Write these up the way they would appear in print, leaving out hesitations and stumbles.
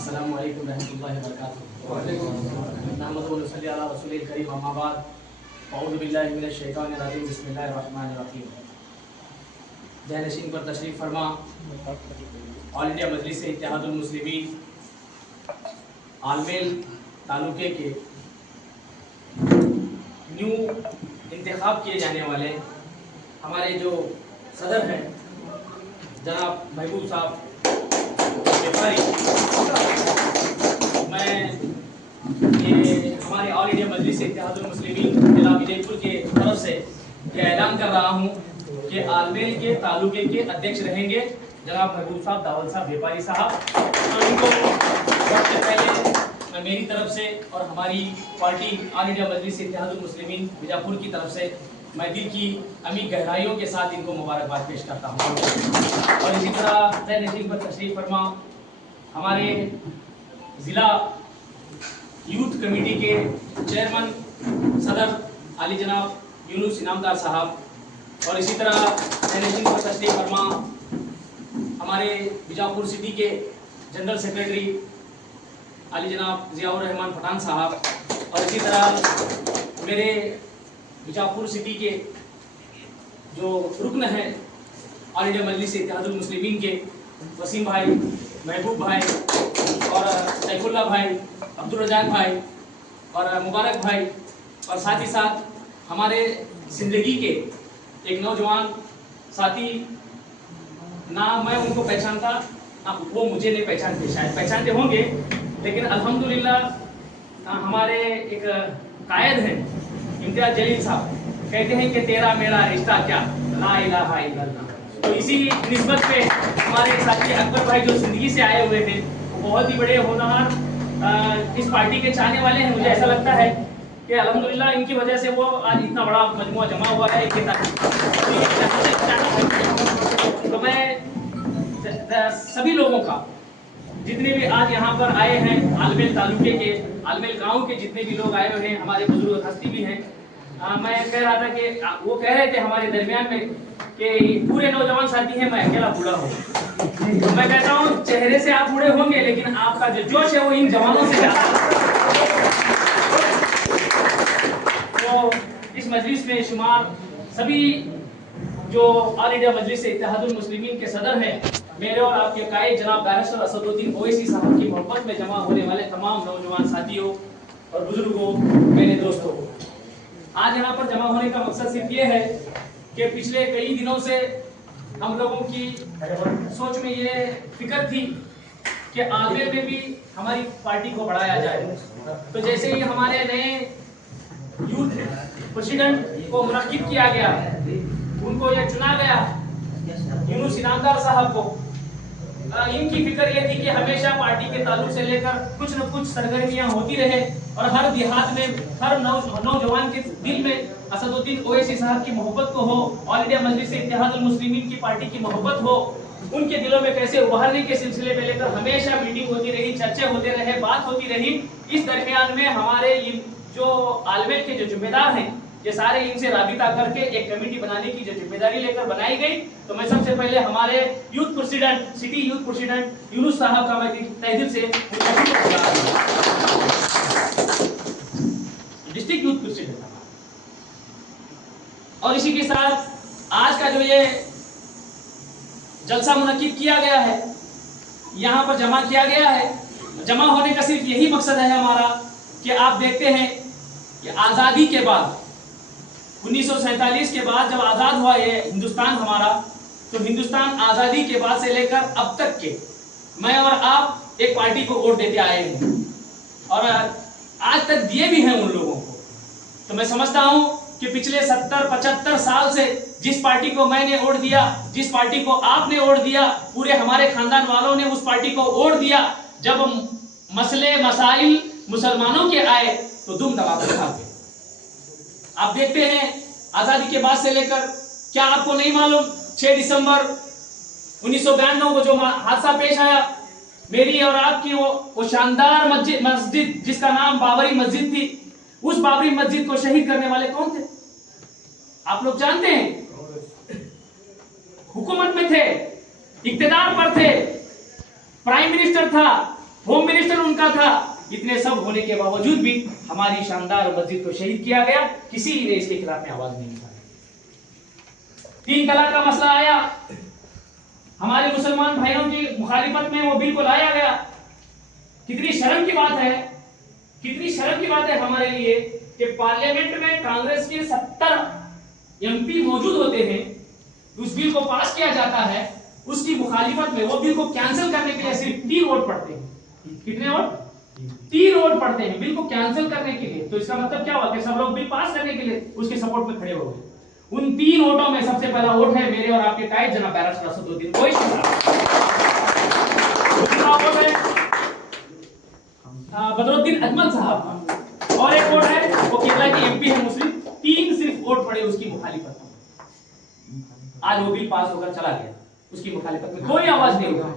अस्सलामु अलैकुम रहमतुल्लाहि व बरकातुहू। नहमदुहु व नसल्ली अला रसूलिल करीम, अम्मा बाद, अऊज़ु बिल्लाहि मिनश शैतानिर रजीम, बिस्मिल्लाहिर रहमानिर रहीम। जहनशीन पर तशरीफ़ फरमा ऑल इंडिया मजलिस इत्तेहादुल मुस्लिमीन आलमेल तालुके के न्यू इंतखाब किए जाने वाले हमारे जो सदर हैं जनाब महबूब साहब व्यापारी, मैं ये हमारे ऑल इंडिया मजलिस इत्तेहादुल मुस्लिमीन जिला विजयपुर के तरफ से यह ऐलान कर रहा हूँ कि आलमेल के तालुके के अध्यक्ष रहेंगे जनाब महबूब साहब दावल साहब व्यापारी साहब। तो इनको वक्त से पहले मैं मेरी तरफ से और हमारी पार्टी ऑल इंडिया मजलिस इत्तेहादुल मुस्लिमीन बीजापुर की तरफ से मैं दिल की अमी गहराइयों के साथ इनको मुबारकबाद पेश करता हूँ। और इसी तरह तय नशीन पर तशरीफ़ फरमा हमारे ज़िला यूथ कमेटी के चेयरमैन सदर आली जनाब यूनुस इनामदार साहब, और इसी तरह तय नशीन पर तशरीफ़ फरमा हमारे बीजापुर सिटी के जनरल सेक्रेटरी आली जनाब ज़ियाउर रहमान पठान साहब, और इसी तरह मेरे बीजापुर सिटी के जो रुकन हैं ऑल इंडिया मजलिस इत्तेहादुल मुस्लिमीन के वसीम भाई, महबूब भाई और सैफुल्लाह भाई, अब्दुल रज़ाक भाई और मुबारक भाई, और साथ ही साथ हमारे ज़िंदगी के एक नौजवान साथी, ना मैं उनको पहचानता ना वो मुझे नहीं पहचानते, शायद पहचानते होंगे, लेकिन अल्हम्दुलिल्लाह हमारे एक कायद हैं इम्तियाज जलील साहब, कहते हैं कि तेरा मेरा रिश्ता क्या, ला इलाहा इल्लल्लाह। तो इसी निस्बत पे हमारे साथी अकबर भाई जो जिंदगी से आए हुए थे वो बहुत ही बड़े होनहार इस पार्टी के चाहने वाले हैं। मुझे ऐसा लगता है कि अल्हम्दुलिल्लाह इनकी वजह से वो आज इतना बड़ा मजमुआ जमा हुआ है एक तो मैं सभी लोगों का, जितने भी आज यहाँ पर आए हैं आलमेल तालुके के, आलमेल गांव के जितने भी लोग आए हुए हैं, हमारे बुजुर्ग हस्ती भी हैं, मैं कह रहा था कि वो कह रहे थे हमारे दरमियान में कि पूरे नौजवान साथी हैं, मैं अकेला बूढ़ा हूँ। तो मैं कहता हूँ चेहरे से आप बूढ़े होंगे लेकिन आपका जो जोश है वो इन जवानों से ज्यादा। तो इस मजलिस में शुमार सभी जो ऑल इंडिया मजलिस इत्तेहादुल मुस्लिमीन के सदर हैं, मेरे और आपके कायद जनाब बैरिस्टर असदुद्दीन ओवैसी साहब की मोहब्बत में जमा होने वाले तमाम नौजवान साथियों और बुजुर्गों, मेरे दोस्तों, आज यहाँ पर जमा होने का मकसद सिर्फ ये है कि पिछले कई दिनों से हम लोगों की सोच में ये फिक्र थी कि आलमेल में भी हमारी पार्टी को बढ़ाया जाए। तो जैसे ही हमारे नए यूथ प्रेसिडेंट को मुनक्किब किया गया, उनको यह चुना गया यूनुस इनामदार साहब को, इनकी फिक्र ये थी कि हमेशा पार्टी के ताल्लुक से लेकर कुछ न कुछ सरगर्मियां होती रहे और हर देहात में हर नौजवान के दिल में असदुद्दीन ओवैसी साहब की मोहब्बत को हो, ऑल इंडिया मजलिस इत्तेहादुल मुस्लिमीन की पार्टी की मोहब्बत हो, उनके दिलों में कैसे उभारने के सिलसिले में लेकर हमेशा मीटिंग होती रही, चर्चे होते रहे, बात होती रही। इस दरमियान में हमारे जो आलमेल के जो जिम्मेदार हैं, ये सारे इनसे राबिता करके एक कमेटी बनाने की जो जिम्मेदारी लेकर बनाई गई। तो मैं सबसे पहले हमारे youth president, city youth president Yunus साहब का मैं तहे दिल से डिस्ट्रिक्ट यूथ प्रेसिडेंट, और इसी के साथ आज का जो ये जलसा मुनक्किब किया गया है, यहाँ पर जमा किया गया है, जमा होने का सिर्फ यही मकसद है हमारा कि आप देखते हैं कि आज़ादी के बाद 1947 के बाद जब आज़ाद हुआ ये हिंदुस्तान हमारा, तो हिंदुस्तान आज़ादी के बाद से लेकर अब तक के मैं और आप एक पार्टी को वोट देते आए हैं और आज तक दिए भी हैं उन लोगों को। तो मैं समझता हूं कि पिछले 70-75 साल से जिस पार्टी को मैंने वोट दिया, जिस पार्टी को आपने वोट दिया, पूरे हमारे खानदान वालों ने उस पार्टी को वोट दिया। जब मसले मसाइल मुसलमानों के आए तो दुम दबाकर खाते। आप देखते हैं आजादी के बाद से लेकर, क्या आपको नहीं मालूम 6 दिसंबर 1992 को जो हादसा पेश आया, मेरी और आपकी वो शानदार मस्जिद जिसका नाम बाबरी मस्जिद थी, उस बाबरी मस्जिद को शहीद करने वाले कौन थे? आप लोग जानते हैं। हुकूमत में थे, इक्तदार पर थे, प्राइम मिनिस्टर था, होम मिनिस्टर उनका था। इतने सब होने के बावजूद भी हमारी शानदार मस्जिद को शहीद किया गया, किसी ने इसके खिलाफ में आवाज नहीं उठाई। 3 तलाक का मसला आया, हमारे मुसलमान भाइयों की मुखालिफत में वो बिल को लाया गया। कितनी शर्म की बात है, कितनी शर्म की बात है हमारे लिए कि पार्लियामेंट में कांग्रेस के 70 एमपी मौजूद होते हैं, उस बिल को पास किया जाता है, उसकी मुखालिफत में वो बिल को कैंसिल करने के लिए सिर्फ 3 वोट पड़ते हैं। कितने वोट? 3 वोट पड़ते हैं बिल को कैंसिल करने के लिए। तो इसका मतलब क्या हुआ कि सब लोग बिल पास करने के लिए उसके सपोर्ट में खड़े हो गए। उन 3 वोटों में सबसे पहला वोट है मेरे और आपके कायद जनाब बैरिस्टर असदुद्दीन ओवैसी साहब, बदरुद्दीन अजमल साहब, और एक वोट है वो केरला के एमपी है मुस्लिम। 3 सिर्फ वोट पड़े उसकी मुखालिफत में। आज वो बिल पास होकर चला गया, उसकी मुखालिफत में कोई आवाज नहीं हुआ।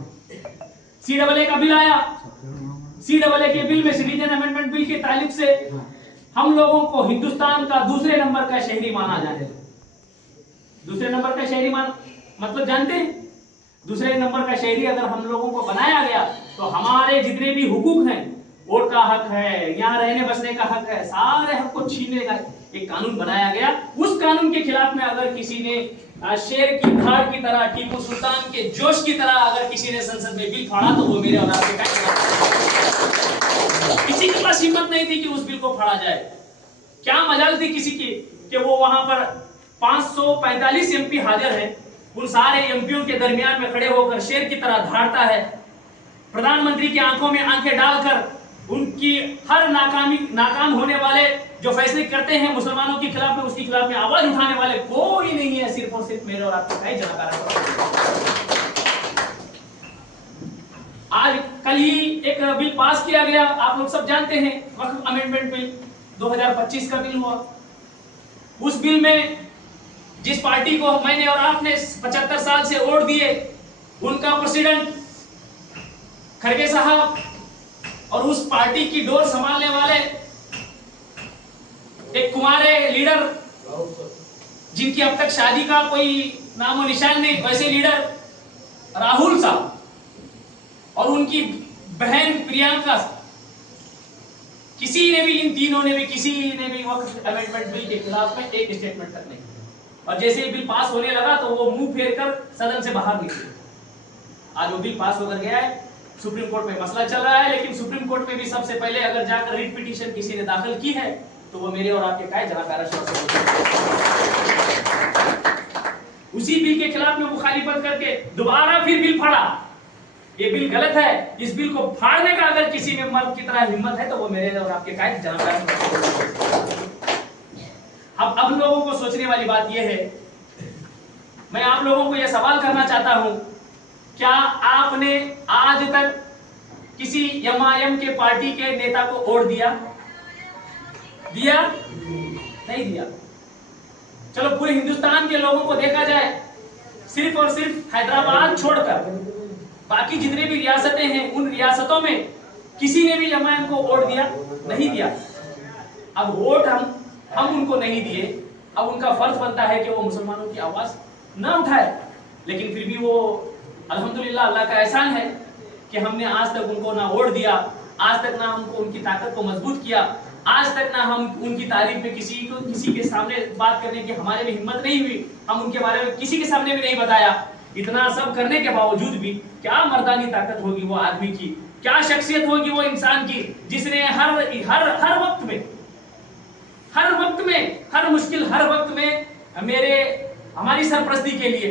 CAA का बिल आया, CAA के बिल में सिटीजन अमेंडमेंट बिल के ताल्लुक से हम लोगों को हिंदुस्तान का दूसरे नंबर का शहरी माना जाने दो। दूसरे नंबर का शहरी मतलब जानते हैं? दूसरे नंबर का शहरी अगर हम लोगों को बनाया गया तो हमारे जितने भी हुकूक हैं, वोट का हक है, यहाँ रहने बसने का हक है, सारे हक को छीनने का एक कानून बनाया गया। उस कानून के खिलाफ में अगर किसी ने शेर की धाड़ की तरह, टीपू सुल्तान के जोश की तरह अगर किसी ने संसद में बिल फाड़ा तो वो मेरे और आपके किसी के पास हिम्मत नहीं थी कि उस बिल को फाड़ा जाए। क्या मजाल थी किसी की कि वो वहां पर 545 एमपी हाजिर हैं, उन सारे एमपीओ के दरमियान में खड़े होकर शेर की तरह धाड़ता है, प्रधानमंत्री की आंखों में आंखें डालकर उनकी हर नाकाम होने वाले जो फैसले करते हैं मुसलमानों के खिलाफ में, उसके खिलाफ में आवाज उठाने वाले कोई नहीं है, सिर्फ और सिर्फ मेरे और आपके कई जनाकार। आज कल ही एक बिल पास किया गया, आप लोग सब जानते हैं, वक्फ अमेंडमेंट बिल 2025 का बिल हुआ। उस बिल में जिस पार्टी को मैंने और आपने 75 साल से वोट दिए, उनका प्रेसिडेंट खड़गे साहब और उस पार्टी की डोर संभालने वाले एक कुंवारे लीडर जिनकी अब तक शादी का कोई नामो निशान नहीं, वैसे लीडर राहुल साहब और उनकी बहन प्रियंका, किसी ने भी, इन तीनों ने भी, किसी ने भी वक्फ अमेंडमेंट बिल के खिलाफ में एक स्टेटमेंट तक नहीं किया। और जैसे ही बिल पास होने लगा तो वो मुंह फेर कर सदन से बाहर निकले। आज वो बिल पास होकर गया है, सुप्रीम कोर्ट में मसला चल रहा है, लेकिन सुप्रीम कोर्ट में भी सबसे पहले अगर जाकर रिट पिटीशन किसी ने दाखिल की है तो वो मेरे और आपके काय जनाब बैरिस्टर उसी बिल के खिलाफ में मुखालिफत करके दोबारा फिर बिल फाड़ा। ये बिल गलत है, इस बिल को फाड़ने का अगर किसी में मर्द की तरह हिम्मत है तो वो मेरे और आपके काय जनाब बैरिस्टर। अब लोगों को सोचने वाली बात यह है, मैं आप लोगों को यह सवाल करना चाहता हूं, क्या आपने आज तक किसी एमआईएम के पार्टी के नेता को वोट दिया? नहीं दिया। चलो पूरे हिंदुस्तान के लोगों को देखा जाए, सिर्फ और सिर्फ हैदराबाद छोड़कर बाकी जितने भी रियासतें हैं, उन रियासतों में किसी ने भी एमआईएम को वोट दिया? नहीं दिया। अब वोट हम उनको नहीं दिए, अब उनका फर्ज बनता है कि वो मुसलमानों की आवाज न उठाए, लेकिन फिर भी वो अल्हम्दुलिल्लाह अल्लाह का एहसान है कि हमने आज तक उनको ना वोट दिया, आज तक ना हमको उनकी ताकत को मजबूत किया, आज तक ना हम उनकी तारीफ में किसी के सामने बात करने की हमारे में हिम्मत नहीं हुई, हम उनके बारे में किसी के सामने भी नहीं बताया। इतना सब करने के बावजूद भी क्या मर्दानी ताकत होगी वो आदमी की, क्या शख्सियत होगी वो इंसान की, जिसने हर वक्त में हर मुश्किल हर वक्त में हमारी सरपरस्ती के लिए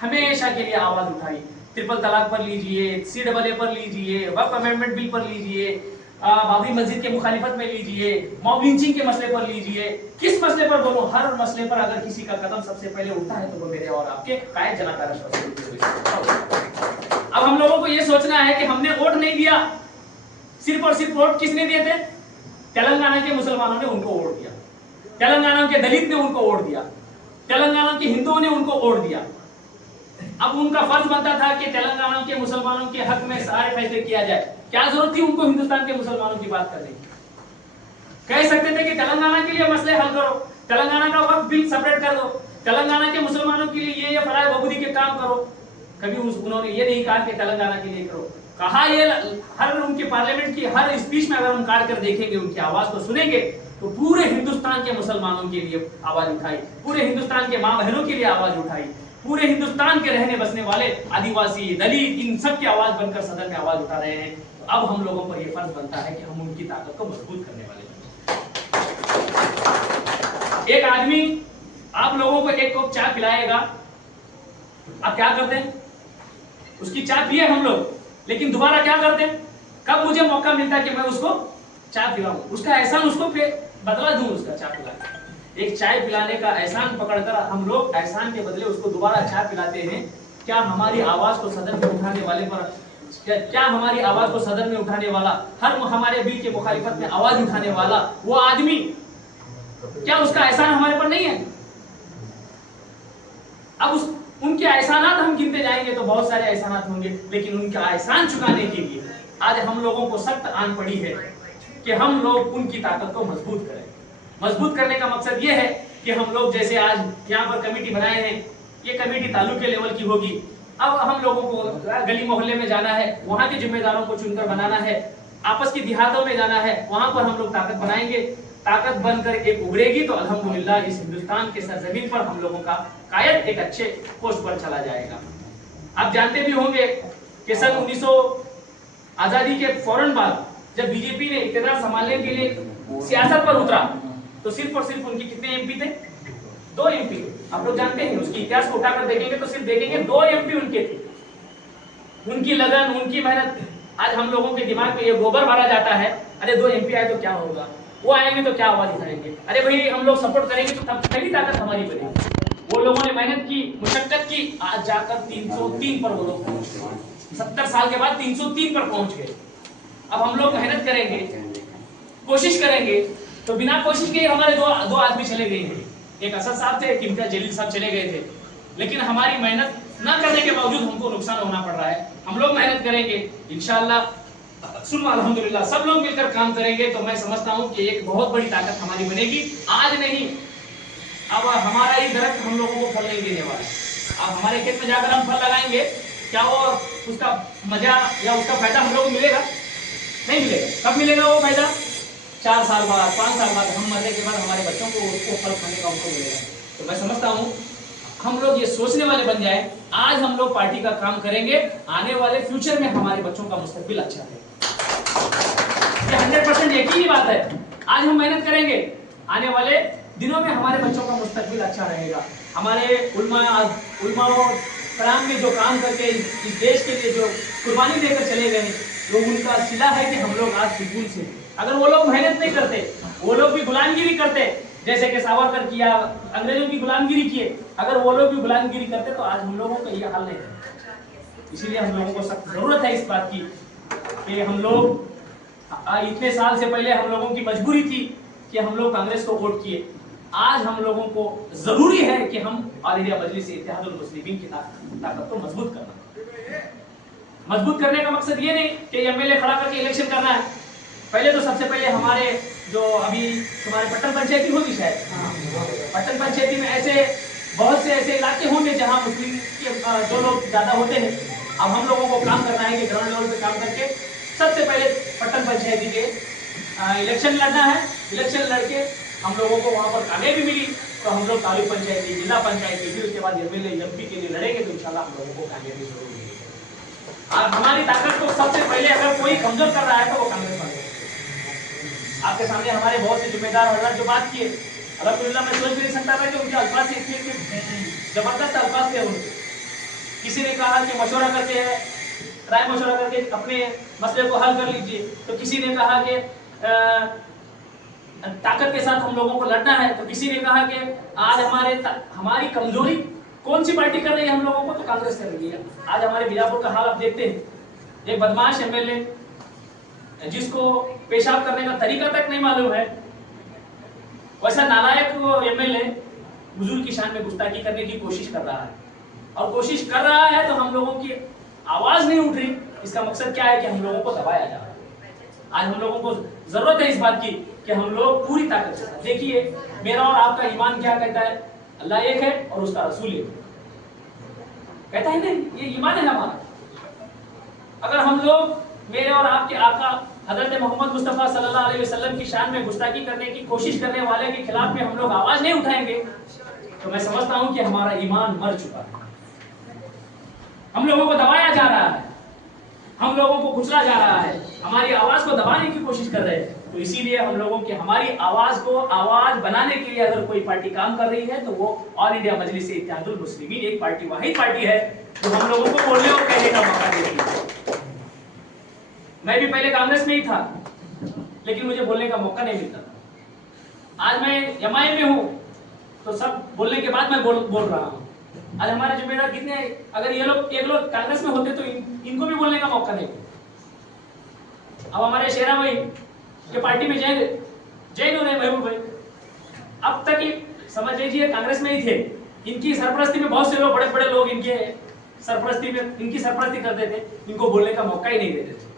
हमेशा के लिए आवाज उठाई। ट्रिपल तलाक पर लीजिए, CAA पर लीजिए, वक्फ अमेंडमेंट बिल पर लीजिए, बाबरी मस्जिद के मुखालिफत में लीजिए, मॉब लिंचिंग के मसले पर लीजिए, किस मसले पर बोलो, हर मसले पर अगर किसी का कदम सबसे पहले उठता है तो वो मेरे और आपके कायद जनाब बैरिस्टर। अब हम लोगों को ये सोचना है कि हमने वोट नहीं दिया, सिर्फ और सिर्फ वोट किसने दिए थे? तेलंगाना के मुसलमानों ने उनको वोट दिया, तेलंगाना के दलित ने उनको वोट दिया, तेलंगाना के हिंदुओं ने उनको वोट दिया। अब उनका फर्ज बनता था कि तेलंगाना के मुसलमानों के हक में सारे फैसले किया जाए। क्या जरूरत थी उनको हिंदुस्तान के मुसलमानों की बात करने की? कह सकते थे कि तेलंगाना के लिए मसले हल करो, तेलंगाना का वक्फ बिल सेपरेट कर दो, तेलंगाना के मुसलमानों के लिए ये फराए बबूदी के काम करो, कभी उन्होंने ये नहीं कहा कि तेलंगाना के लिए करो, कहा ये हर उनके पार्लियामेंट की हर स्पीच में अगर हम काट कर देखेंगे, उनकी आवाज को सुनेंगे, तो पूरे हिंदुस्तान के मुसलमानों के लिए आवाज उठाई, पूरे हिंदुस्तान के माँ बहनों के लिए आवाज उठाई, पूरे हिंदुस्तान के रहने बसने वाले आदिवासी, दलित, इन सब की आवाज बनकर सदन में आवाज उठा रहे हैं। तो अब हम लोगों पर यह फर्ज बनता है कि हम उनकी ताकत को मजबूत करने वाले हैं। एक आदमी आप लोगों को एक कप चाय पिलाएगा, आप क्या करते हैं? उसकी चाय पिए हम लोग, लेकिन दोबारा क्या करते हैं? कब मुझे मौका मिलता है कि मैं उसको चाय पिलाऊं, उसका एहसान उसको बदला दूं, उसका चाय पिला, एक चाय पिलाने का एहसान पकड़कर हम लोग एहसान के बदले उसको दोबारा चाय पिलाते हैं। क्या हमारी आवाज को सदन में उठाने वाले पर, क्या हमारी आवाज को सदन में उठाने वाला, हर हमारे बिल के मुखालिफत में आवाज उठाने वाला वो आदमी, क्या उसका एहसान हमारे पर नहीं है? अब उनके एहसानात हम गिनते जाएंगे तो बहुत सारे एहसानात होंगे, लेकिन उनका एहसान चुकाने के लिए आज हम लोगों को सख्त आन पड़ी है कि हम लोग उनकी ताकत को मजबूत करें। मजबूत करने का मकसद ये है कि हम लोग जैसे आज यहाँ पर कमेटी बनाए हैं, ये कमेटी तालुके लेवल की होगी। अब हम लोगों को गली मोहल्ले में जाना है, वहाँ के जिम्मेदारों को चुनकर बनाना है, आपस की देहातों में जाना है, वहाँ पर हम लोग ताकत बनाएंगे। ताकत बनकर एक उभरेगी तो अल्हम्दुलिल्लाह इस हिंदुस्तान के सरजमीन पर हम लोगों का कायद एक अच्छे पोस्ट पर चला जाएगा। आप जानते भी होंगे कि सन 1900 आजादी के फौरन बाद जब बीजेपी ने इक़्तिदार संभालने के लिए सियासत पर उतरा, तो सिर्फ और सिर्फ उनके कितने एमपी थे? 2 एमपी। आप लोग जानते हैं, उसकी इतिहास को उठाकर देखेंगे तो सिर्फ देखेंगे 2 एमपी उनके थे। उनकी लगन, उनकी मेहनत, आज हम लोगों के दिमाग में ये गोबर भरा जाता है, अरे 2 एमपी आए तो क्या होगा, वो आएंगे तो क्या आवाज उठाएंगे, अरे भाई हम लोग सपोर्ट करेंगे तो तब पहली ताकत हमारी बनेगी। वो लोगों ने मेहनत की, मुशक्कत की, आज जाकर 303 पर वो लोग पहुंचे, 70 साल के बाद 303 पर पहुंच गए। अब हम लोग मेहनत करेंगे, कोशिश करेंगे, तो बिना कोशिश के हमारे दो आदमी चले गए हैं। एक असद साहब थे, एक इम्तियाज जलील साहब चले गए थे, लेकिन हमारी मेहनत न करने के बावजूद हमको नुकसान होना पड़ रहा है। हम लोग मेहनत करेंगे इंशाअल्लाह, सुन अल्हम्दुलिल्लाह, सब लोग मिलकर काम करेंगे तो मैं समझता हूँ कि एक बहुत बड़ी ताकत हमारी बनेगी। आज नहीं, अब हमारा ही दरख्त हम लोगों को फल नहीं देने वाला। अब हमारे खेत में जाकर हम फल लगाएंगे, क्या वो उसका मजा या उसका फायदा हम लोगों को मिलेगा? नहीं मिलेगा। कब मिलेगा वो फायदा? 4 साल बाद, 5 साल बाद, हम मरने के बाद हमारे बच्चों को उसको फल खाने का उनको मिलेगा। तो मैं समझता हूँ हम लोग ये सोचने वाले बन जाए, आज हम लोग पार्टी का काम करेंगे, आने वाले फ्यूचर में हमारे बच्चों का मुस्तकबिल अच्छा है। ये 100% यकीनी बात है। आज हम मेहनत करेंगे, आने वाले दिनों में हमारे बच्चों का मुस्तकबिल अच्छा रहेगा। हमारे उलमा और कलाम में जो काम करके इस देश के लिए जो कुर्बानी देकर चले गए, वो उनका सिला है कि हम लोग आज सुकून से, अगर वो लोग मेहनत नहीं करते, वो लोग भी गुलामगिरी करते, जैसे कि सावरकर किया, अंग्रेजों की गुलामगिरी किए, अगर वो लोग भी गुलामगिरी करते तो आज हम लोगों का ये हाल नहीं है। इसीलिए हम लोगों को सख्त जरूरत है इस बात की कि हम लोग, इतने साल से पहले हम लोगों की मजबूरी थी कि हम लोग कांग्रेस को वोट किए, आज हम लोगों को जरूरी है कि हम ऑल इंडिया मजलिस इत्तेहादुल मुस्लिमीन की ताकत को मजबूत करना। मजबूत करने का मकसद ये नहीं कि एमएलए खड़ा करके इलेक्शन करना है। पहले तो सबसे पहले हमारे जो अभी तुम्हारे पट्टन पंचायती होगी शायद, पट्टन पंचायती में ऐसे बहुत से ऐसे इलाके होंगे जहां मुस्लिम के जो लोग ज्यादा होते हैं। अब हम लोगों को काम करना है कि ग्राउंड लेवल पे काम करके सबसे पहले पट्टन पंचायती के इलेक्शन लड़ना है। इलेक्शन लड़के हम लोगों को वहां पर कामयाबी मिली तो हम लोग तालुक पंचायती, जिला पंचायती, फिर उसके बाद एमएलए एमपी के लिए लड़ेंगे तो इंशाल्लाह हम लोगों को कामयाबी जरूर मिलेगी। और हमारी ताकत को सबसे पहले अगर कोई कमजोर कर रहा है तो वो कांग्रेस वाले। आपके सामने हमारे बहुत से जिम्मेदार हजरात जो बात किए, अल्हम्दुलिल्लाह मैं सोच भी नहीं सकता था कि उनके अल्फाज से इतने जबरदस्त अल्फाज थे उनके। किसी ने कहा कि मशवरा करके है, राय मशवरा करके अपने मसले को हल कर लीजिए, तो किसी ने कहा कि ताकत के साथ हम लोगों को लड़ना है, तो किसी ने कहा कि आज हमारी कमजोरी कौन सी पार्टी कर रही है हम लोगों को, तो कांग्रेस कर रही है। आज हमारे बीजापुर का हाल आप देखते हैं, एक बदमाश एमएलए जिसको पेशाब करने का तरीका तक नहीं मालूम है, वैसा नालायक एमएलए हुजूर की शान में गुस्ताखी करने की कोशिश कर रहा है। और कोशिश कर रहा है तो हम लोगों की आवाज नहीं उठ रही। इसका मकसद क्या है कि हम लोगों को दबाया जा रहा है। आज हम लोगों को जरूरत है इस बात की कि हम लोग पूरी ताकत से, देखिए मेरा और आपका ईमान क्या कहता है, अल्लाह एक है और उसका रसूल एक है। कहता है नहीं, ये ईमान है हमारा। अगर हम लोग मेरे और आपके आका हजरत मोहम्मद मुस्तफ़ा सल्लल्लाहु अलैहि वसल्लम की शान में गुस्ताखी करने की कोशिश करने वाले के खिलाफ में हम लोग आवाज नहीं उठाएंगे तो मैं समझता हूं कि हमारा ईमान मर चुका है। हम लोगों को दबाया जा रहा है, हम लोगों को कुचला जा रहा है, हमारी आवाज को दबाने की कोशिश कर रहे हैं। तो इसीलिए हम लोगों की हमारी आवाज को आवाज बनाने के लिए अगर कोई पार्टी काम कर रही है तो वो ऑल इंडिया मजलिस इत्तेहादुल मुस्लिमीन एक पार्टी, वाहिद पार्टी है जो हम लोगों को बोलने और कहने का मौका देती है। मैं भी पहले कांग्रेस में ही था लेकिन मुझे बोलने का मौका नहीं मिलता था। आज मैं एमआईएम में हूं तो सब बोलने के बाद मैं बोल रहा हूं। आज हमारे जिम्मेदार कितने, अगर ये लोग एक लोग कांग्रेस में होते तो इनको भी बोलने का मौका नहीं। अब हमारे शेरा भाई के पार्टी में जैन हो रहे महबूब भाई, अब तक ही समझ लीजिए कांग्रेस में ही थे। इनकी सरपरस्ती में बहुत से लोग, बड़े बड़े लोग इनकी सरपरस्ती करते थे, इनको बोलने का मौका ही नहीं देते थे।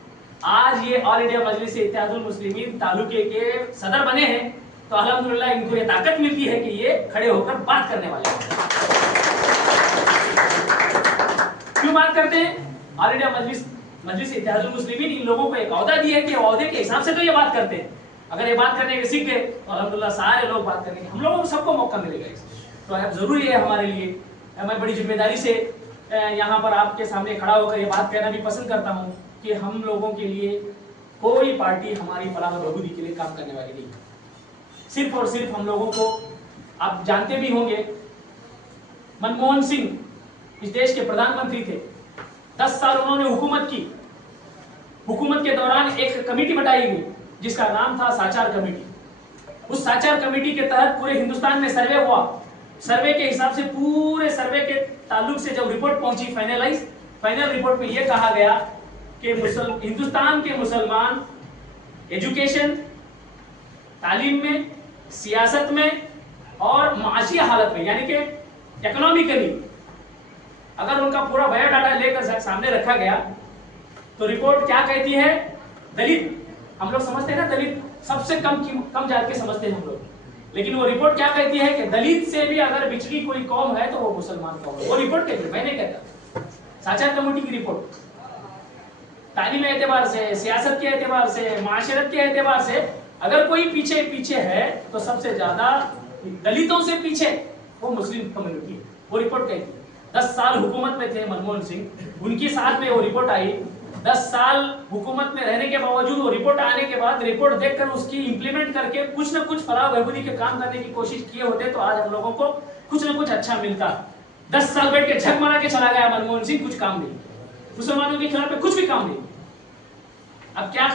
आज ये ऑल इंडिया मजलिस इत्तेहादुल मुस्लिमीन तालुके के सदर बने हैं तो अल्हम्दुलिल्लाह इनको ये ताकत मिलती है कि ये खड़े होकर बात करने वाले हैं। क्यों बात करते हैं? ऑल इंडिया मजलिस इत्तेहादुल मुस्लिमीन इन लोगों को एक ओहदा दिया है कि ओहदे के हिसाब से तो ये बात करते हैं। अगर ये बात करने के सीख गए तो अल्हम्दुलिल्लाह सारे लोग बात करने के, हम लोगों को सबको मौका मिलेगा इसमें। तो अब जरूरी है हमारे लिए, मैं बड़ी जिम्मेदारी से यहाँ पर आपके सामने खड़ा होकर ये बात कहना भी पसंद करता हूँ कि हम लोगों के लिए कोई पार्टी हमारी फलाह और बहबूदी के लिए काम करने वाली नहीं। सिर्फ और सिर्फ हम लोगों को, आप जानते भी होंगे मनमोहन सिंह इस देश के प्रधानमंत्री थे, 10 साल उन्होंने हुकूमत की। हुकूमत के दौरान एक कमेटी बनाई गई जिसका नाम था साचार कमेटी। उस साचार कमेटी के तहत पूरे हिंदुस्तान में सर्वे हुआ। सर्वे के हिसाब से, पूरे सर्वे के ताल्लुक से जब रिपोर्ट पहुंची फाइनल रिपोर्ट में यह कहा गया कि हिंदुस्तान के मुसलमान एजुकेशन, तालीम में, सियासत में और माशी हालत में, यानी कि इकोनॉमिकली अगर उनका पूरा बायोडाटा लेकर सामने रखा गया तो रिपोर्ट क्या कहती है? दलित, हम लोग समझते हैं ना दलित सबसे कम जात के समझते हैं हम लोग, लेकिन वो रिपोर्ट क्या कहती है कि दलित से भी अगर बिछड़ी कोई कौम है तो वो मुसलमान कौम है। वो रिपोर्ट कहती है, मैं नहीं कहता, साचार कमेटी की रिपोर्ट। तालीम एतबार से, सियासत के एतबार से, माशरत के एतबार से अगर कोई पीछे है तो सबसे ज्यादा दलितों से पीछे वो मुस्लिम कम्युनिटी है। वो रिपोर्ट कहती है। 10 साल हुकूमत में थे मनमोहन सिंह, उनकी साथ में वो रिपोर्ट आई। 10 साल हुकूमत में रहने के बावजूद वो रिपोर्ट आने के बाद रिपोर्ट देखकर उसकी इंप्लीमेंट करके कुछ न कुछ फलाह बहबूदी के काम करने की कोशिश किए होते तो आज हम लोगों को कुछ न कुछ अच्छा मिलता। 10 साल बैठ के झक मारा के चला गया मनमोहन सिंह, कुछ काम नहीं, मुसलमानों के खिलाफ में कुछ भी काम नहीं। अब क्या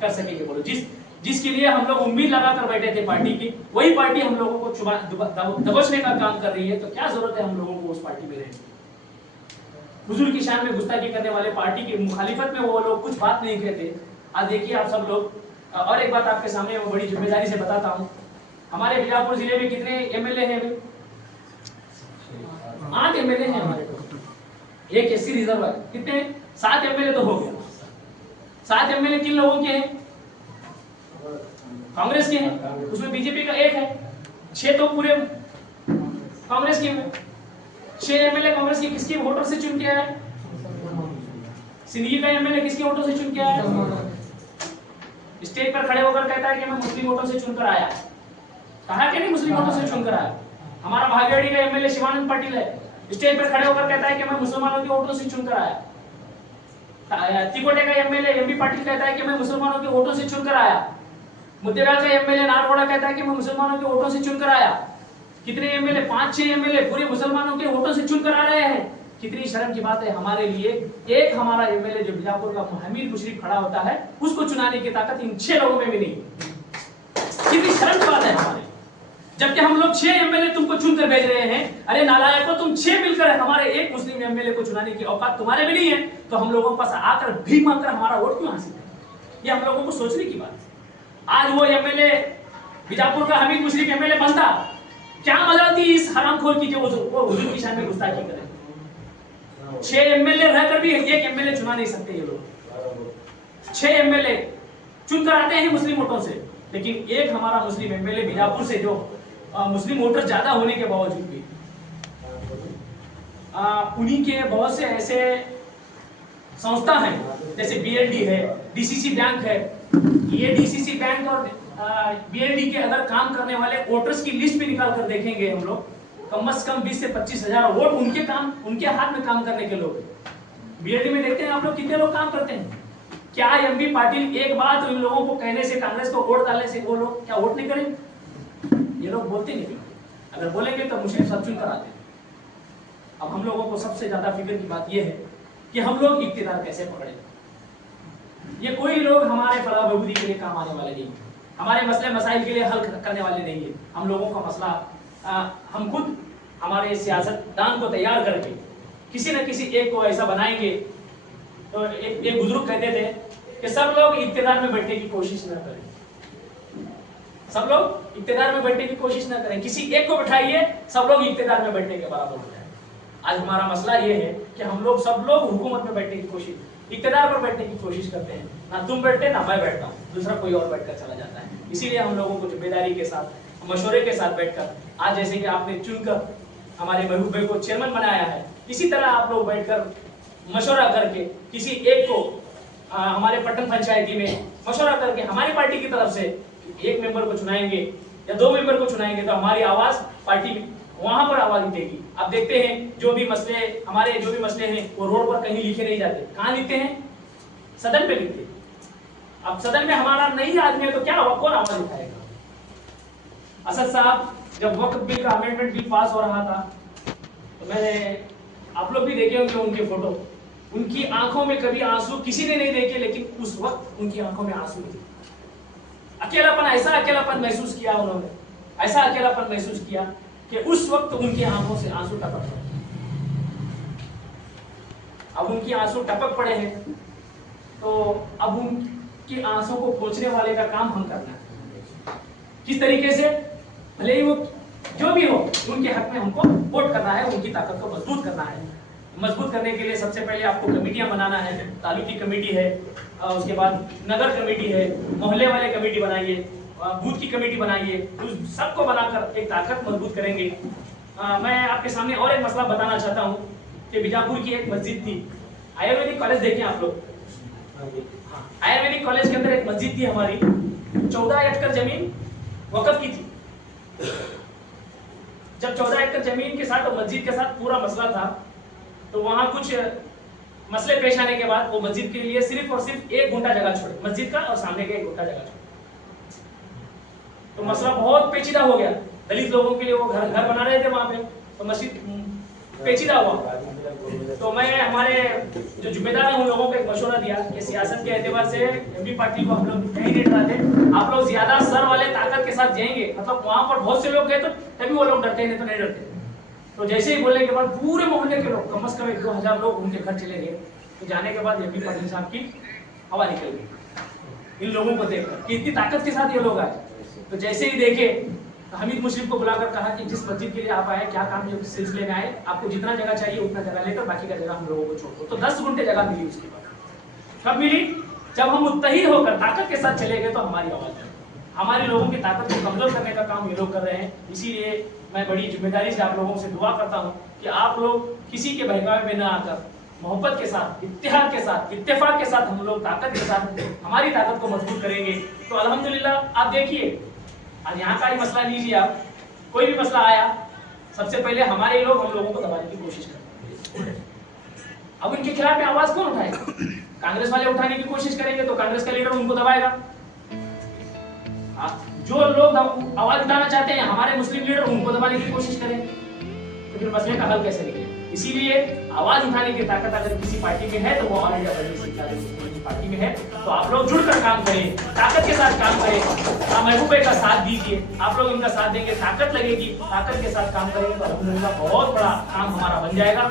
कर सकेंगे बोलो? जिसके लिए हम लोग उम्मीद लगाकर बैठे थे पार्टी की, वही पार्टी हम लोगों को दबोचने का काम कर रही है। तो क्या जरूरत है हम लोगों को उस पार्टी में रहने? हुजूर की शान में गुस्ताखी करने वाले पार्टी की मुखालिफत में वो लोग कुछ बात नहीं कहते। आज देखिए आप सब लोग, और एक बात आपके सामने मैं बड़ी जिम्मेदारी से बताता हूँ, हमारे बीजापुर जिले में कितने एमएलए हैं? 8 एमएलए हैं हमारे को। एक एससी रिजर्व है, कितने? 7 एमएलए तो हो गया। 7 एमएलए किन लोगों के हैं? कांग्रेस के हैं, उसमें बीजेपी का 1 है। 6 तो पूरे कांग्रेस के हैं। 6 एमएलए कांग्रेस के किसके वोटर से चुन के आया? सिंधी का एमएलए किसके वोटों से चुन के आया? स्टेज पर खड़े होकर कहता है कि मैं मुस्लिम वोटों से चुनकर आया। कहा कि नहीं मुस्लिम वोटों से चुनकर आया? हमारा भागेड़ी का एमएलए शिवानंद पाटिल है, स्टेज पर खड़े होकर कहता है कि मैं मुसलमानों के वोटों से चुनकर आया। तिकोटे का एमएलए एमबी पाटिल कहता है कि मैं मुसलमानों के वोटों से चुनकर आया। मुद्देबिहार का एमएलए नारगोड़ा कहता है कि मैं मुसलमानों के वोटों से चुनकर आया। कितने एमएलए? 5-6 एमएलए पूरे मुसलमानों के वोटों से चुनकर आ रहे हैं। कितनी शर्म की बात है हमारे लिए। एक हमारा एमएलए जो बीजापुर का हमीद मुशर्रफ खड़ा होता है, उसको चुनाने की ताकत इन 6 लोगों में भी नहीं। कितनी शर्म की बात है हमारे, जबकि हम लोग 6 एमएलए तुमको चुनकर भेज रहे हैं। अरे नालायकों, तुम 6 मिलकर हमारे एक मुस्लिम एमएलए को चुनाने की औकात तुम्हारे में नहीं है, तो हम लोगों के पास आकर भीख मांगकर हमारा वोट क्यों हासिल है? ये हम लोगों को सोचने की बात है। आज वो एमएलए बीजापुर का हमीद मुशर्रफ एमएलए बनता, क्या मजा थी इस हरामखोर की जो वो हुजूर की शान में गुस्ताखी करे। 6 एमएलए रहकर भी एक एमएलए चुना नहीं सकते ये लोग। 6 एमएलए चुनकर आते हैं मुस्लिम वोटों से, लेकिन एक हमारा मुस्लिम एमएलए बीजापुर से जो मुस्लिम वोटर ज्यादा होने के बावजूद भी उन्हीं के बहुत से ऐसे संस्था हैं, जैसे बीएलडी है, डीसीसी बैंक है। ये डीसीसी बैंक और बीएलडी के अगर काम करने वाले वोटर्स की लिस्ट भी निकाल कर देखेंगे हम लोग, कम से कम 20 से 25 हजार वोट उनके हाथ में काम करने के लोग। बीएलडी में देखते हैं आप लोग कितने लोग काम करते हैं। क्या एमबी पाटिल एक बात इन लोगों को कहने से, कांग्रेस को वोट डालने से वो लोग क्या वोट नहीं करेंगे? ये लोग बोलते नहीं, अगर बोलेंगे तो मुझे सब चुन कर आते। अब हम लोगों को सबसे ज्यादा फिक्र की बात यह है कि हम लोग इख्तियार कैसे पकड़े। ये कोई लोग हमारे फलाह बहबूदी के लिए काम आने वाले नहीं, हमारे मसले मसाइल के लिए हल करने वाले नहीं है। हम लोगों का मसला हम खुद हमारे सियासतदान को तैयार करके किसी न किसी एक को ऐसा बनाएंगे। तो एक बुजुर्ग कहते थे कि सब लोग इख्तियार में बैठने की कोशिश न करें, सब लोग इख्तियार में बैठने की कोशिश न करें, किसी एक को बैठाइए, सब लोग इख्तियार में बैठने के बराबर हो जाए। आज हमारा मसला ये है कि हम लोग सब लोग हुकूमत में बैठने की कोशिश, इख्तियार पर बैठने की कोशिश करते हैं। ना तुम बैठते ना मैं बैठता हूँ, दूसरा कोई और बैठकर चला जाता है। इसीलिए हम लोगों को जिम्मेदारी के साथ, मशवरे के साथ बैठकर, आज जैसे कि आपने चुनकर हमारे महबूब भाई को चेयरमैन बनाया है, इसी तरह आप लोग बैठकर मशवरा करके किसी एक को हमारे पट्टन पंचायती में मशवरा करके हमारी पार्टी की तरफ से एक मेंबर को चुनाएंगे या 2 मेंबर को चुनाएंगे तो हमारी आवाज पार्टी वहां पर आवाज देगी। आप देखते हैं जो भी मसले हैं वो रोड पर कहीं लिखे नहीं जाते, कहाँ लिखते हैं? सदन पे लिखते हैं। अब सदन में हमारा नहीं आदमी है तो क्या हुआ, कौन आवाज उठाएगा? असद साहब जब वक्फ बिल का अमेंडमेंट बिल पास हो रहा था तो मैंने, आप लोग भी देखे होंगे उनके फोटो, उनकी आंखों में कभी आंसू किसी ने नहीं देखे, लेकिन उस वक्त उनकी आंखों में आंसू थे। अकेलापन, ऐसा अकेलापन महसूस किया उन्होंने, ऐसा अकेलापन महसूस किया कि उस वक्त उनकी आंखों से आंसू टपक पड़े। अब उनकी आंसू टपक पड़े हैं तो अब उनकी आंसू को पोंछने वाले का काम हम करना है। किस तरीके से, भले ही वो जो भी हो, उनके हक में हमको वोट करना है, उनकी ताकत को मजबूत करना है। मजबूत करने के लिए सबसे पहले आपको कमेटियां बनाना है। तालुकी कमेटी है, उसके बाद नगर कमेटी है, मोहल्ले वाले कमेटी बनाइए, बूथ की कमेटी बनाइए, उस सबको बनाकर एक ताकत मजबूत करेंगे। मैं आपके सामने और एक मसला बताना चाहता हूँ कि बीजापुर की एक मस्जिद थी, आयुर्वेदिक कॉलेज देखें आप लोग, आयुर्वेदिक कॉलेज के अंदर एक मस्जिद थी हमारी, 14 एकड़ जमीन वक्फ की थी। जब 14 एकड़ जमीन के साथ और मस्जिद के साथ पूरा मसला था तो वहां कुछ मसले पेश आने के बाद वो मस्जिद के लिए सिर्फ और सिर्फ 1 गुंठा जगह छोड़े, मस्जिद का और सामने का 1 गुंठा जगह छोड़े। तो मसला बहुत पेचीदा हो गया। दलित लोगों के लिए वो घर बना रहे थे वहां पे, तो मस्जिद पेचीदा हुआ। तो मैं हमारे जो जिम्मेदार हैं उन लोगों को एक मशवरा दिया कि सियासत के एतबार से एमपी पार्टी को हम लोग कहीं नहीं डराते, आप लोग ज्यादा सर वाले ताकत के साथ जाएंगे, मतलब वहां पर बहुत से लोग गए तो तभी वो लोग डरते हैं, नहीं तो नहीं डरते। तो जैसे ही बोलने के बाद पूरे मोहल्ले के लोग, कम से कम 1-2 हजार लोग उनके घर चले गए। तो जाने के बाद एमपी पाटिल साहब की हवा निकल गई इन लोगों को देखकर कि इतनी ताकत के साथ ये लोग आए। तो जैसे ही देखे तो हमीद मुश्रिफ को बुलाकर कहा कि जिस मस्जिद के लिए आप आए, क्या काम के सिलसिले में आए, आपको जितना जगह चाहिए उतना जगह लेकर बाकी का जगह हम लोगों को छोड़ दो। तो 10 गुंठे जगह मिली। उसके बाद कब मिली? जब हम मुत्तहिद होकर ताकत के साथ चले गए तो हमारी आवाज है। हमारे लोगों की ताकत को कमजोर करने का काम ये लोग कर रहे हैं। इसीलिए मैं बड़ी जिम्मेदारी से आप लोगों से दुआ करता हूं कि आप लोग किसी के बहकावे में न आकर मोहब्बत के साथ, इत्तेहाद के साथ, इत्तेफाक के साथ हम लोग ताकत के साथ हमारी ताकत को मजबूत करेंगे। तो अल्हम्दुलिल्लाह आप देखिए, आज यहाँ का ही मसला लीजिए आप, कोई भी मसला आया सबसे पहले हमारे लोग हम लोगों को दबाने की कोशिश करते हैं। अब इनके खिलाफ में आवाज कौन उठाएगा? कांग्रेस वाले उठाने की कोशिश करेंगे तो कांग्रेस का लीडर उनको दबाएगा। जो लोग आवाज उठाना चाहते हैं हमारे मुस्लिम लीडर, उनको दबाने की कोशिश करें, तो फिर मसले का हल कैसे निकले? इसीलिए आवाज उठाने की ताकत अगर किसी पार्टी में है तो वो ऑल इंडिया मजलिस पार्टी में है। तो आप लोग जुड़कर काम करें, ताकत के साथ काम करें, महबूबे का साथ दीजिए। आप लोग इनका साथ देंगे, ताकत लगेगी, ताकत के साथ काम करेंगे तो अल्हम्दुलिल्लाह बहुत बड़ा काम हमारा बन जाएगा।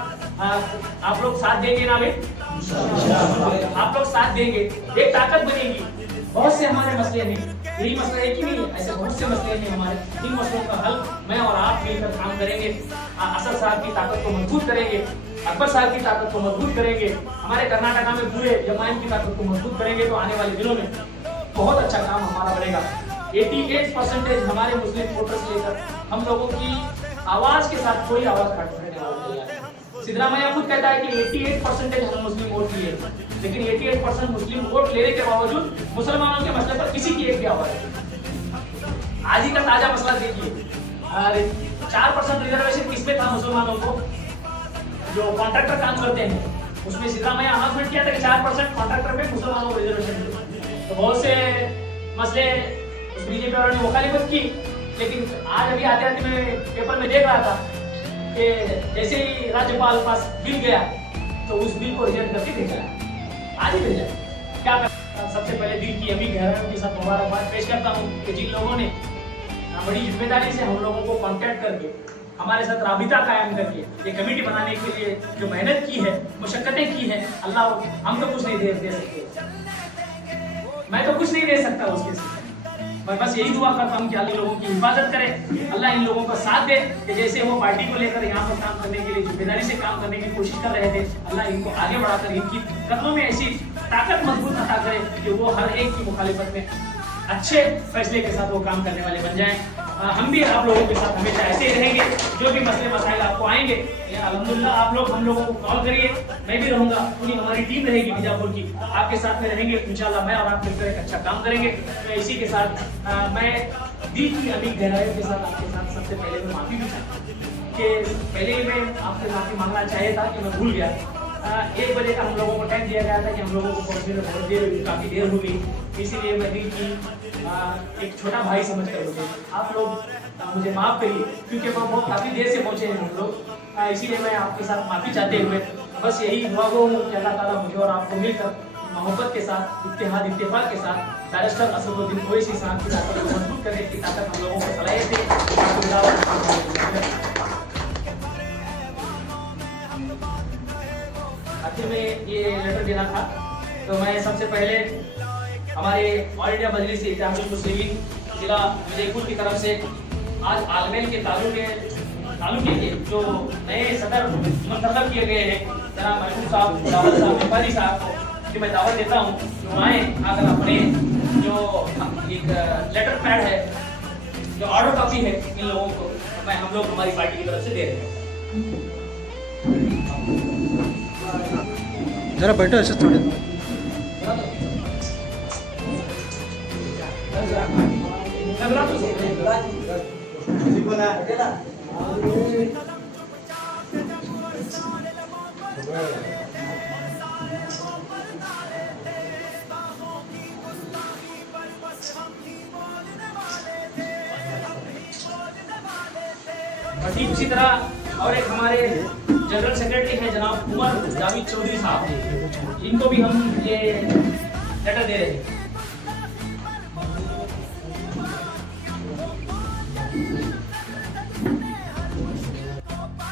आप लोग साथ देंगे ना भाई? आप लोग साथ देंगे, एक ताकत बनेगी। बहुत से हमारे मसले हैं, यही मसला एक ही नहीं है, ऐसे बहुत से मसले हैं हमारे। इन मसलों का हल मैं और आप मिलकर काम करेंगे। असद साहब की ताकत को मजबूत करेंगे, अकबर साहब की ताकत को मजबूत करेंगे, हमारे कर्नाटका में पूरे जमायत की ताकत को मजबूत करेंगे तो आने वाले दिनों में बहुत अच्छा काम हमारा बनेगा। 88% हमारे मुस्लिम वोटर्स लेकर हम लोगों की आवाज के साथ कोई आवाज काटने वाला नहीं है। सिद्धरामैया खुद कहता है कि 88% हम मुस्लिम वोट लिए, लेकिन 88% मुस्लिम वोट लेने के बावजूद मुसलमानों के मसले पर किसी की एक भी आवाज नहीं। आज ही का ताजा मसला देखिए, 4% रिजर्वेशन किसमें था मुसलमानों को, जो कॉन्ट्रैक्टर काम करते हैं उसमें सिद्धरामैया अनाउंसमेंट किया था कि 4% कॉन्ट्रैक्टर पे मुसलमानों को रिजर्वेशन मिले। तो बहुत से मसले उस बीजेपी वालों ने मुखालिफत की, लेकिन आज अभी आते आते मैं पेपर में देख रहा था कि जैसे ही राज्यपाल पास बिल गया तो उस बिल को रिजेक्ट करके भेजा, आज ही भेजा। क्या कर, सबसे पहले दिल की अभी गहराइयों के साथ मुबारकबाद पेश करता हूँ कि जिन लोगों ने बड़ी जिम्मेदारी से हम लोगों को कांटेक्ट करके हमारे साथ राबिता कायम करके ये कमेटी बनाने के लिए जो मेहनत की है, मुशक्कतें की है, अल्लाह हम तो कुछ नहीं दे सकते, मैं तो कुछ नहीं दे सकता उसके साथ। मैं बस यही दुआ करता हूँ कि अल्लाह लोगों की हिफाजत करे, अल्लाह इन लोगों का साथ दे कि जैसे वो पार्टी को लेकर यहाँ पर काम करने के लिए जिम्मेदारी से काम करने की कोशिश कर रहे थे, अल्लाह इनको आगे बढ़ाकर इनकी कदमों में ऐसी ताकत मजबूत अता करे कि वो हर एक की मुखालिफत में अच्छे फैसले के साथ वो काम करने वाले बन जाएं। हम भी आप लोगों के साथ हमेशा ऐसे ही रहेंगे, जो भी मसले मसाइल आपको आएंगे अल्हम्दुलिल्लाह आप लोग हम लोगों को कॉल करिए, मैं भी रहूंगा, पूरी हमारी टीम रहेगी बीजापुर की, आपके साथ में रहेंगे इंशाल्लाह। मैं और आप मिलकर एक अच्छा काम करेंगे। तो इसी के साथ मैं दिल की अभी गहराइयों के साथ आपके साथ सबसे पहले मैं माफी भी चाहता हूँ कि पहले ही मैं आपसे माफी मांगना चाहिए था कि मैं भूल गया। 1 बजे का हम लोगों को टाइम दिया गया था कि हम लोगों को पहुंचने में बहुत देर हुई, काफ़ी देर हो गई, इसीलिए मैं दिल की एक छोटा भाई समझ कर मुझे आप लोग मुझे माफ़ करिए, क्योंकि वो बहुत काफ़ी देर से पहुंचे हैं हम लोग। इसीलिए मैं आपके साथ माफ़ी चाहते हुए बस यही दुआ गो हूँ कि अल्लाह ताला मुझे और आपको मिलकर मोहब्बत के साथ, इत्तेहाद इत्तेफाक के साथ बैरिस्टर असदुद्दीन ओवैसी साहब की ताकत को मजबूत करने की ताकत हम लोगों को सलाहियत दे। आखिर में ये लेटर देना था, तो मैं सबसे पहले हमारे ऑल इंडिया मजलिस इत्तेहादुल मुस्लिमीन जिला विजयपुर की तरफ से आज आलमेल के तालुके के जो नए सदर मुंतखब किए गए हैं जनाब महबूब साहब, दावत साहब, नेपाली साहब को कि मैं दावत देता हूँ जो आए आकर अपने जो एक लेटर पैड है, जो ऑर्डर कॉपी है, इन लोगों को मैं हम लोग हमारी पार्टी की तरफ से दे रहे हैं। जरा बैठो ऐसे थोड़े। ठीक उसी तरह और एक हमारे जनरल सेक्रेटरी हैं जनाब उमर जावेद चौधरी साहब, इनको भी हम ये लेटर दे रहे हैं।